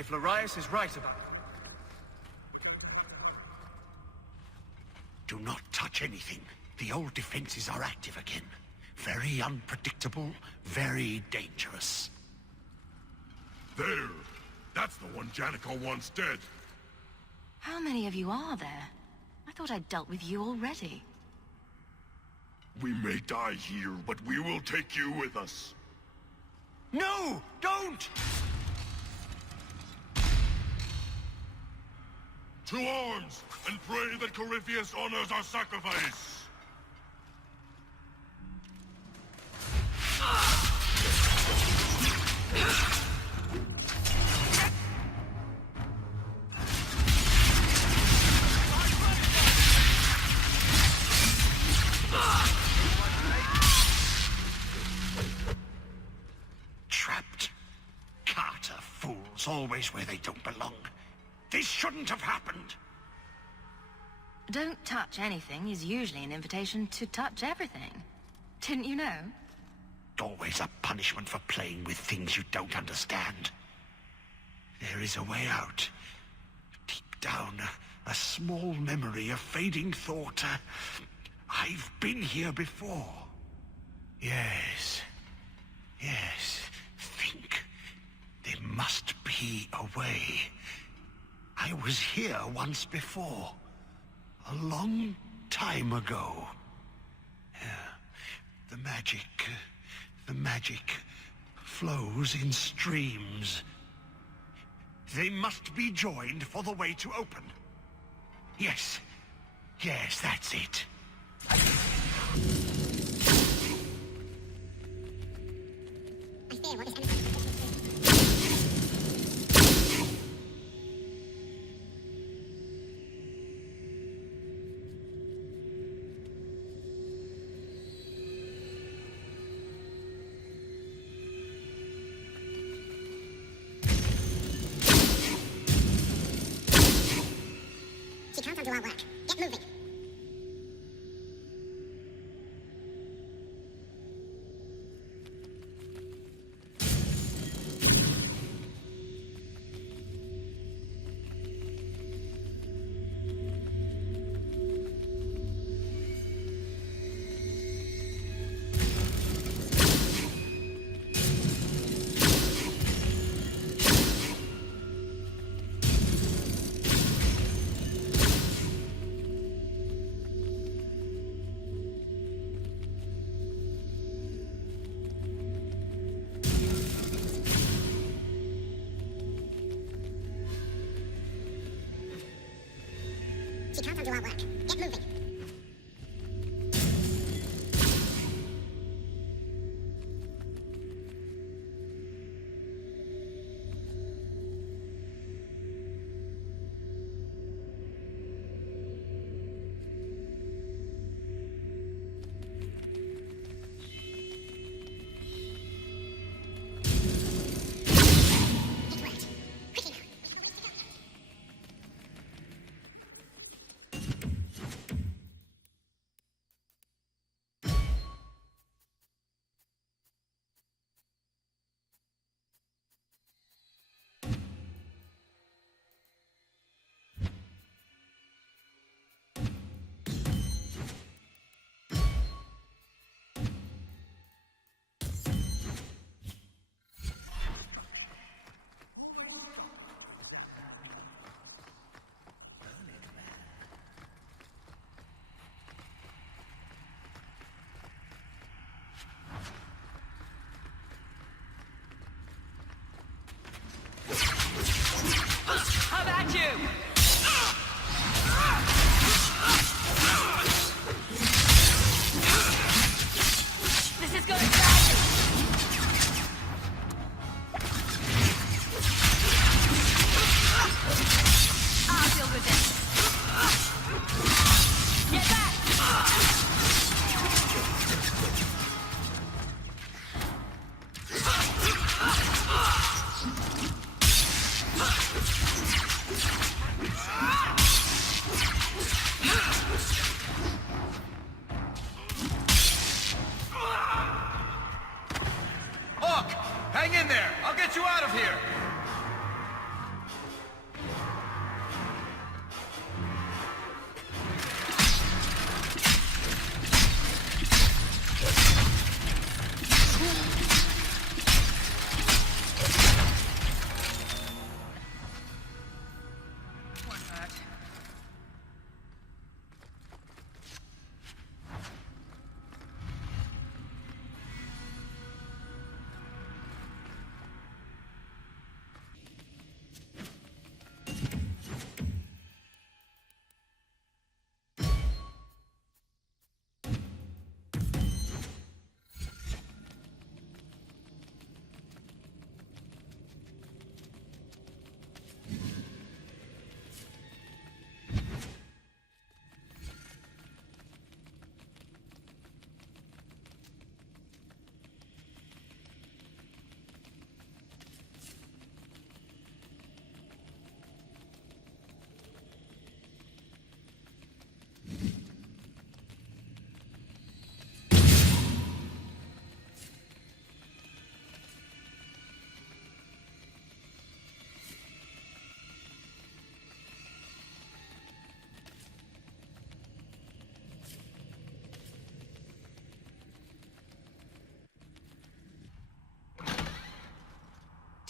If Larius is right about... Do not touch anything. The old defenses are active again. Very unpredictable, very dangerous. There! That's the one Janico wants dead! How many of you are there? I thought I'd dealt with you already. We may die here, but we will take you with us. No! Don't! To arms, and pray that Corypheos honors our sacrifice! Trapped. Carter fools, always where they don't belong. This shouldn't have happened. Don't touch anything is usually an invitation to touch everything. Didn't you know? Always a punishment for playing with things you don't understand. There is a way out. Deep down, a small memory, a fading thought. I've been here before. Yes. Yes. Think. There must be a way. I was here once before. A long time ago. The magic flows in streams. They must be joined for the way to open. Yes. Yes, that's it. She counts on do our work. Get moving. She counts on do our work. Get moving. How about you? This is going badly. I'll deal with this. Get back! Hawk! Hang in there! I'll get you out of here!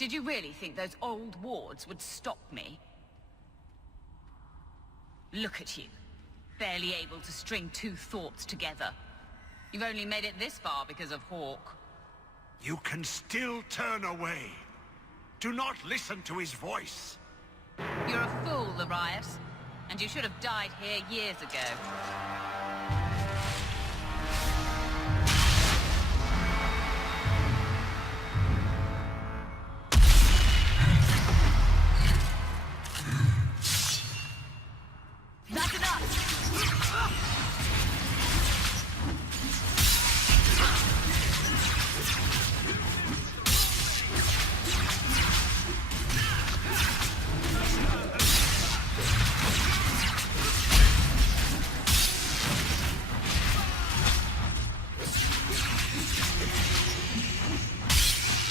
Did you really think those old wards would stop me? Look at you. Barely able to string two thoughts together. You've only made it this far because of Hawk. You can still turn away. Do not listen to his voice. You're a fool, Larius. And you should have died here years ago. That's enough!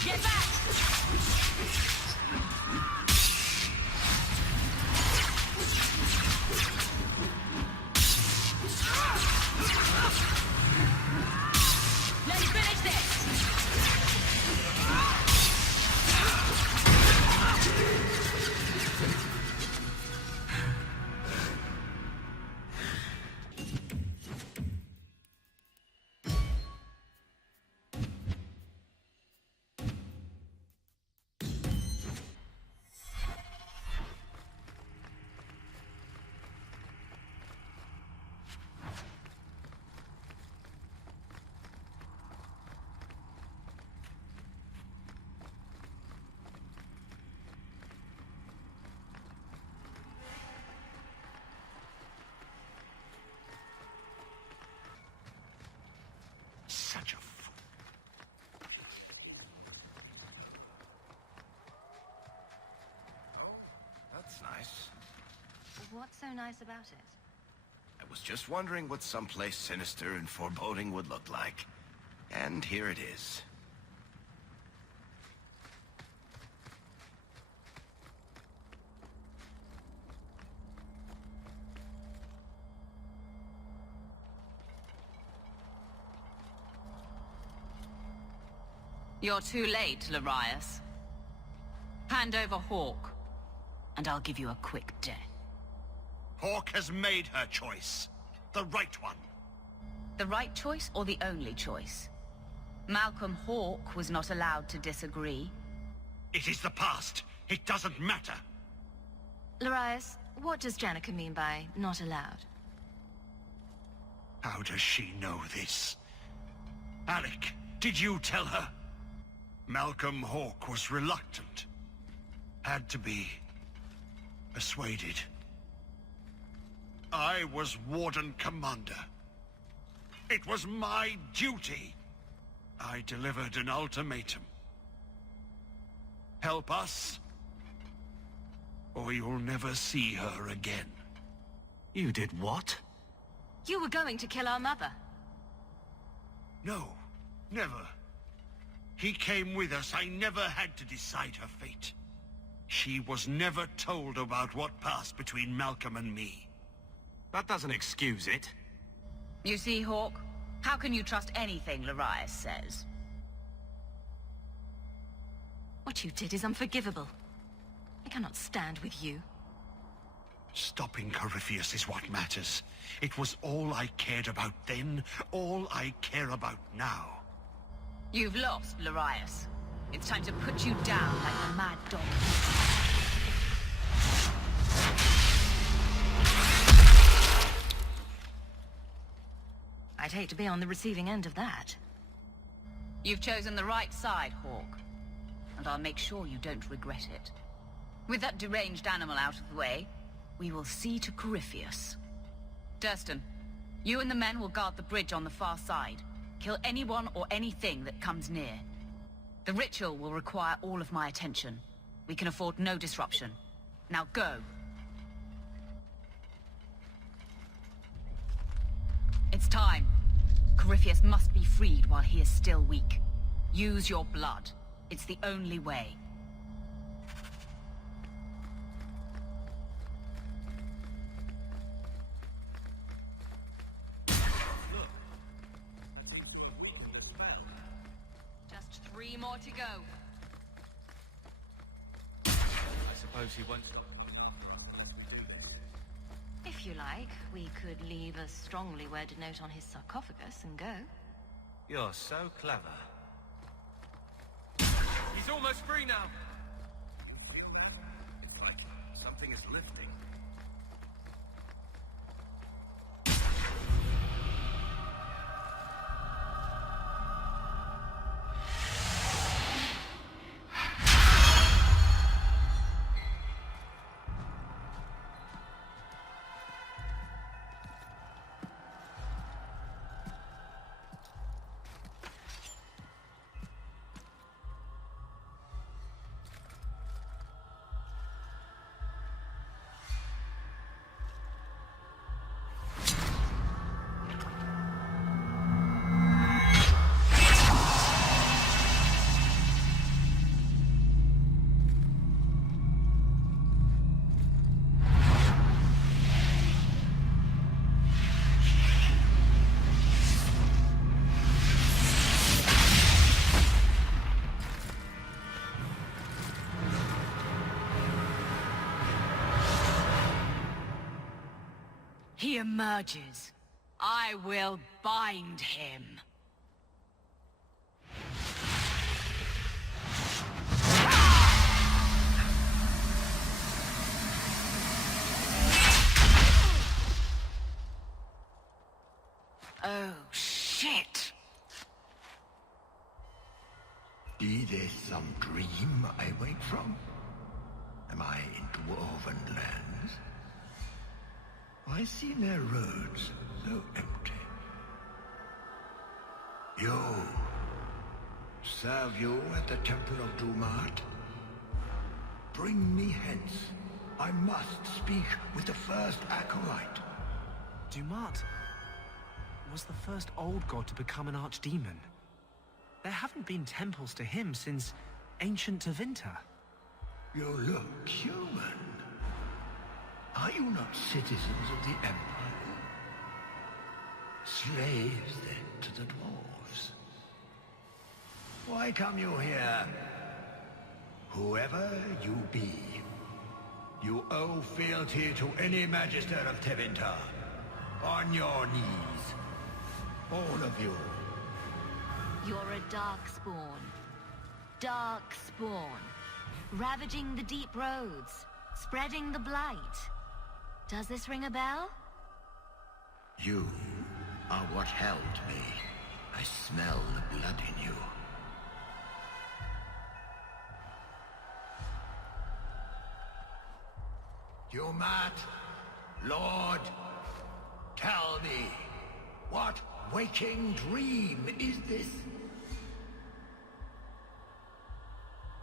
Get back! Let's finish this! Such a fool. That's nice. What's so nice about it? I was just wondering what someplace sinister and foreboding would look like. And here it is. You're too late, Larius. Hand over Hawk, and I'll give you a quick death. Hawk has made her choice. The right one. The right choice or the only choice? Malcolm Hawk was not allowed to disagree. It is the past. It doesn't matter. Larius, what does Janica mean by not allowed? How does she know this? Alec, did you tell her? Malcolm Hawk was reluctant. Had to be persuaded. I was Warden Commander. It was my duty. I delivered an ultimatum. Help us, or you'll never see her again. You did what? You were going to kill our mother. No, never. He came with us. I never had to decide her fate. She was never told about what passed between Malcolm and me. That doesn't excuse it. You see, Hawk? How can you trust anything Larius says? What you did is unforgivable. I cannot stand with you. Stopping Corypheos is what matters. It was all I cared about then, all I care about now. You've lost, Larius. It's time to put you down like a mad dog. I'd hate to be on the receiving end of that. You've chosen the right side, Hawk. And I'll make sure you don't regret it. With that deranged animal out of the way, we will see to Corypheos. Durston, you and the men will guard the bridge on the far side. Kill anyone or anything that comes near. The ritual will require all of my attention. We can afford no disruption. Now go. It's time. Corypheos must be freed while he is still weak. Use your blood. It's the only way. Just 3 more to go. suppose he won't stop. If you like, we could leave a strongly worded note on his sarcophagus and go. You're so clever. He's almost free now! It's like something is lifting. He emerges. I will bind him. Oh, shit! Be this some dream I wake from? Am I in dwarven lands? Why seem their roads so empty? You! Serve you at the Temple of Dumat? Bring me hence. I must speak with the first acolyte. Dumat was the first old god to become an archdemon. There haven't been temples to him since ancient Tevinter. You look human. Are you not citizens of the Empire? Slaves, then, to the dwarves? Why come you here? Whoever you be, you owe fealty to any Magister of Tevinter. On your knees. All of you. You're a darkspawn. Darkspawn. Ravaging the deep roads. Spreading the blight. Does this ring a bell? You are what held me. I smell the blood in you. Dumat, Lord, tell me, what waking dream is this?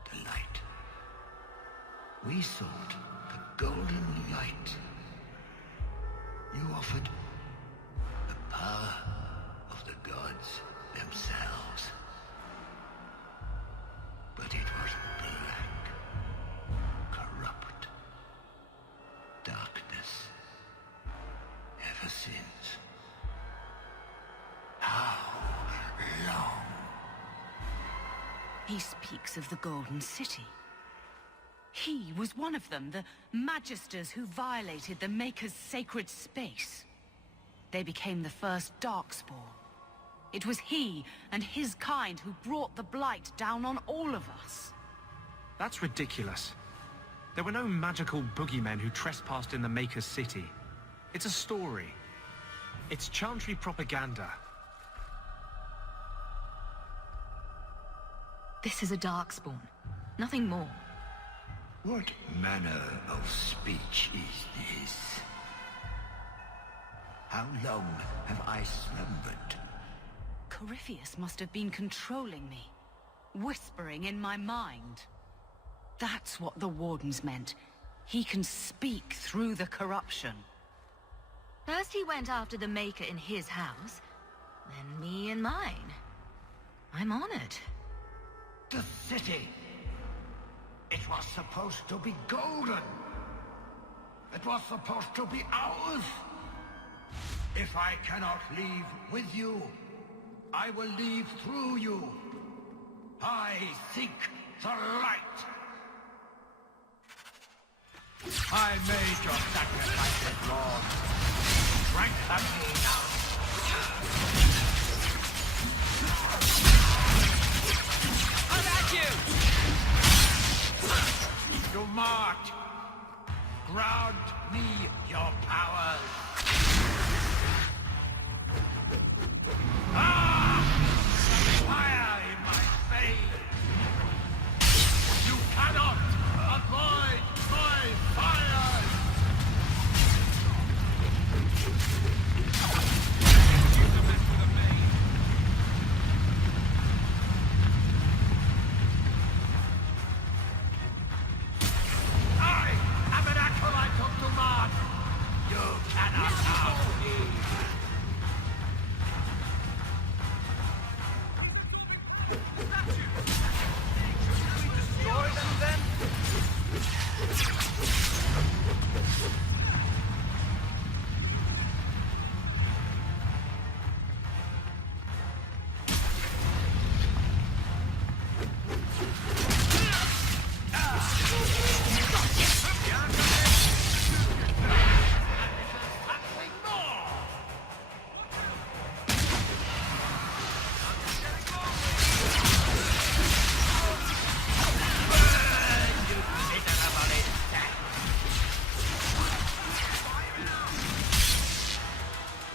The light. We sought the golden light. You offered the power of the gods themselves. But it was black, corrupt, darkness, ever since. How long? He speaks of the Golden City. He was one of them, the Magisters who violated the Maker's sacred space. They became the first Darkspawn. It was he and his kind who brought the Blight down on all of us. That's ridiculous. There were no magical boogeymen who trespassed in the Maker's city. It's a story. It's Chantry propaganda. This is a darkspawn. Nothing more. What manner of speech is this? How long have I slumbered? Corypheos must have been controlling me, whispering in my mind. That's what the Wardens meant. He can speak through the corruption. First he went after the Maker in his house, then me in mine. I'm honored. The city! It was supposed to be golden! It was supposed to be ours! If I cannot leave with you, I will leave through you. I seek the light! I made your sacrifices, Lord. Strengthen me now. I'm at you! To march. Grant me your powers. Ah! Fire in my veins. You cannot avoid my fire. I am an acolyte of Duman. You cannot harm me. Destroy them then?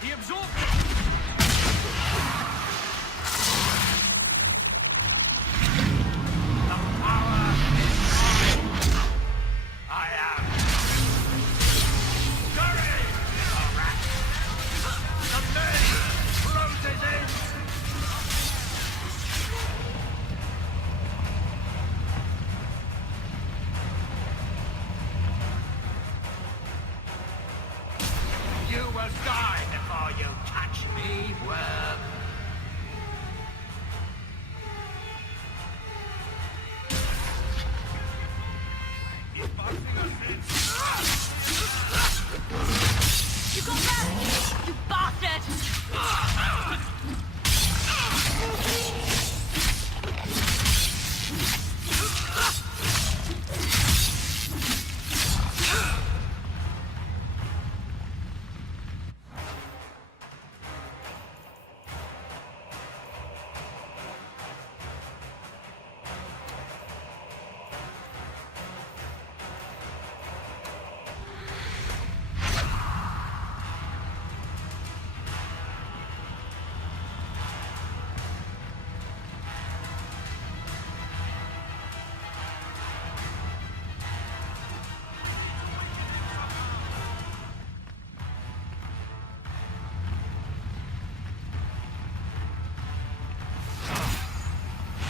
He absorbed The power is mine. I am. Scurry, little rat. The maze closes in. You will die before you catch me, worm. You got that? You bastard!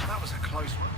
That was a close one.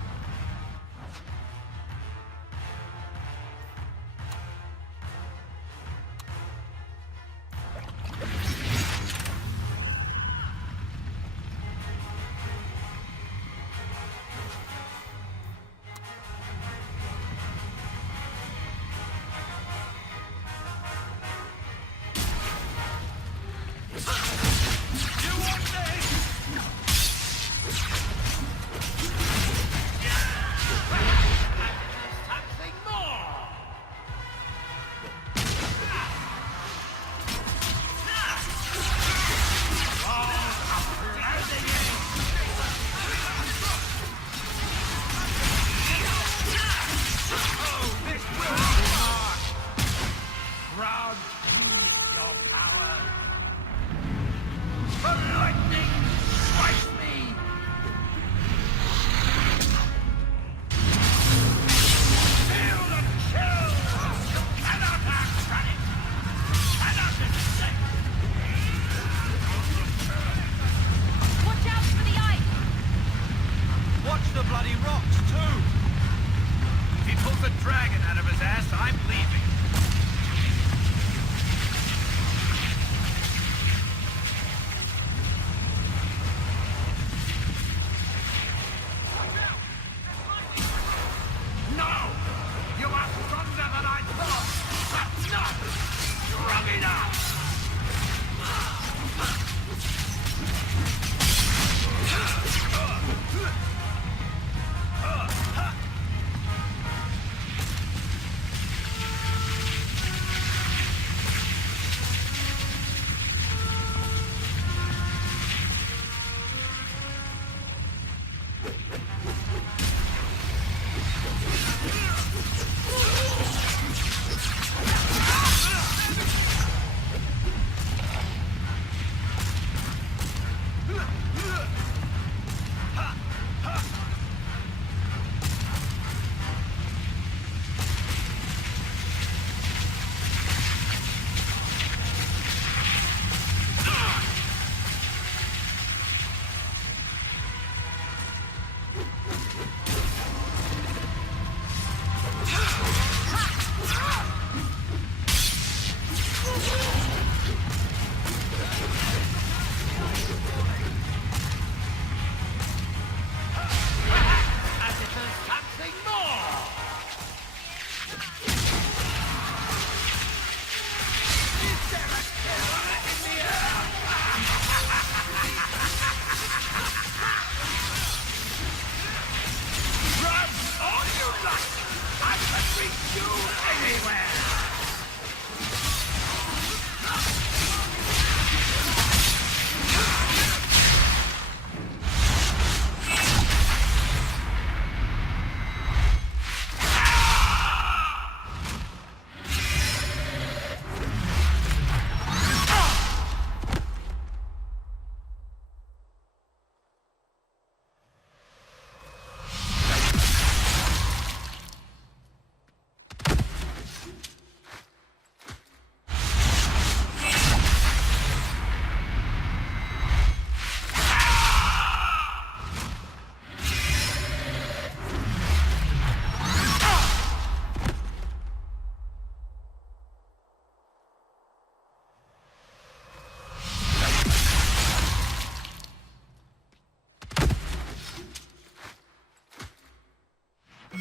Grant me your powers. The lightning strikes me. Feel the chill. You cannot outrun it. Cannot escape. Watch out for the ice! Watch the bloody rocks, too! If he pulls a dragon out of his ass, I'm leaving. No! You are stronger than I thought, but not strong enough!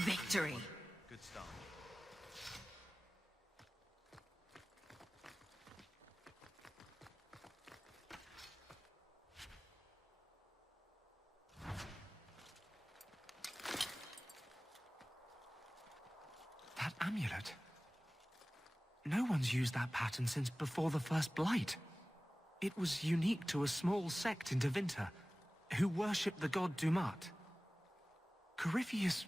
Victory. Good start. That amulet. No one's used that pattern since before the first Blight. It was unique to a small sect in Tevinter, who worshipped the god Dumat. Corypheos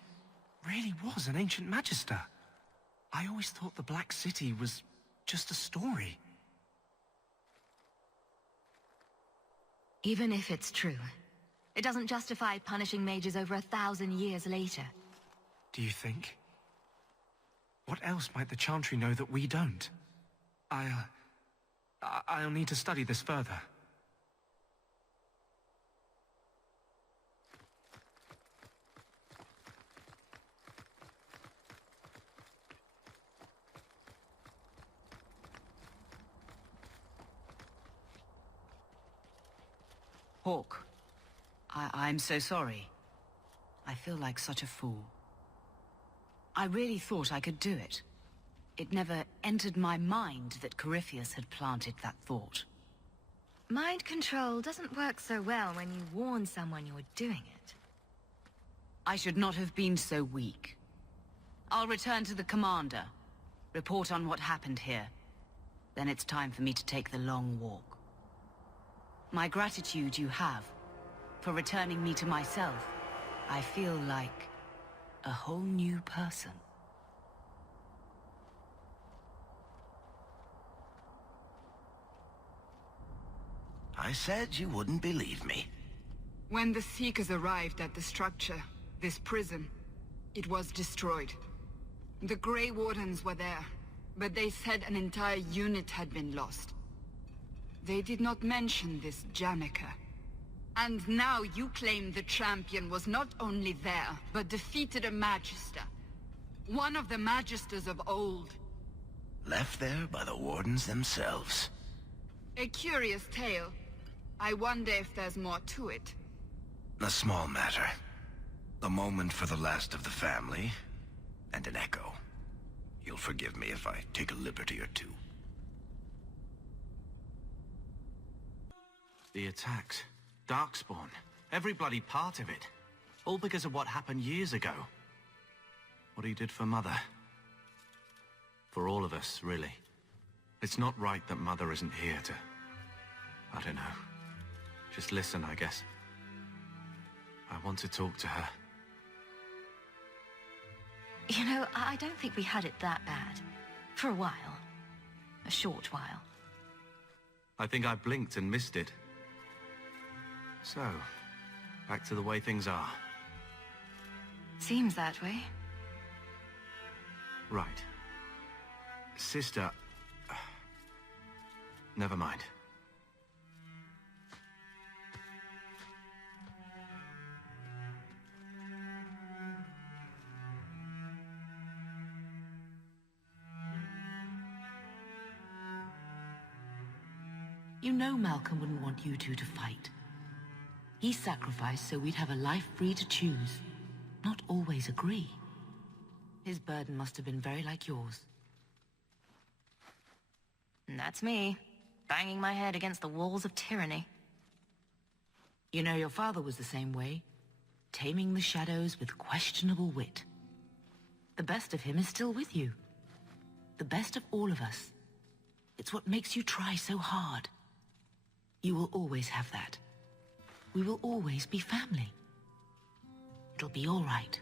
really was an ancient magister. I always thought the Black City was just a story. Even if it's true, it doesn't justify punishing mages over 1,000 years later. Do you think? What else might the Chantry know that we don't? I'll need to study this further. Hawk, I'm so sorry. I feel like such a fool. I really thought I could do it. It never entered my mind that Corypheos had planted that thought. Mind control doesn't work so well when you warn someone you're doing it. I should not have been so weak. I'll return to the commander, report on what happened here. Then it's time for me to take the long walk. My gratitude you have, for returning me to myself. I feel like a whole new person. I said you wouldn't believe me. When the Seekers arrived at the structure, this prison, it was destroyed. The Grey Wardens were there, but they said an entire unit had been lost. They did not mention this Janica. And now you claim the champion was not only there, but defeated a Magister. One of the Magisters of old. Left there by the Wardens themselves. A curious tale. I wonder if there's more to it. A small matter. A moment for the last of the family, and an echo. You'll forgive me if I take a liberty or two. The attacks. Darkspawn. Every bloody part of it. All because of what happened years ago. What he did for Mother. For all of us, really. It's not right that Mother isn't here to... I don't know. Just listen, I guess. I want to talk to her. You know, I don't think we had it that bad. For a while. A short while. I think I blinked and missed it. So, back to the way things are. Seems that way. Right. Sister... Never mind. You know Malcolm wouldn't want you two to fight. He sacrificed so we'd have a life free to choose, not always agree. His burden must have been very like yours. And that's me, banging my head against the walls of tyranny. You know, your father was the same way, taming the shadows with questionable wit. The best of him is still with you. The best of all of us. It's what makes you try so hard. You will always have that. We will always be family. It'll be all right.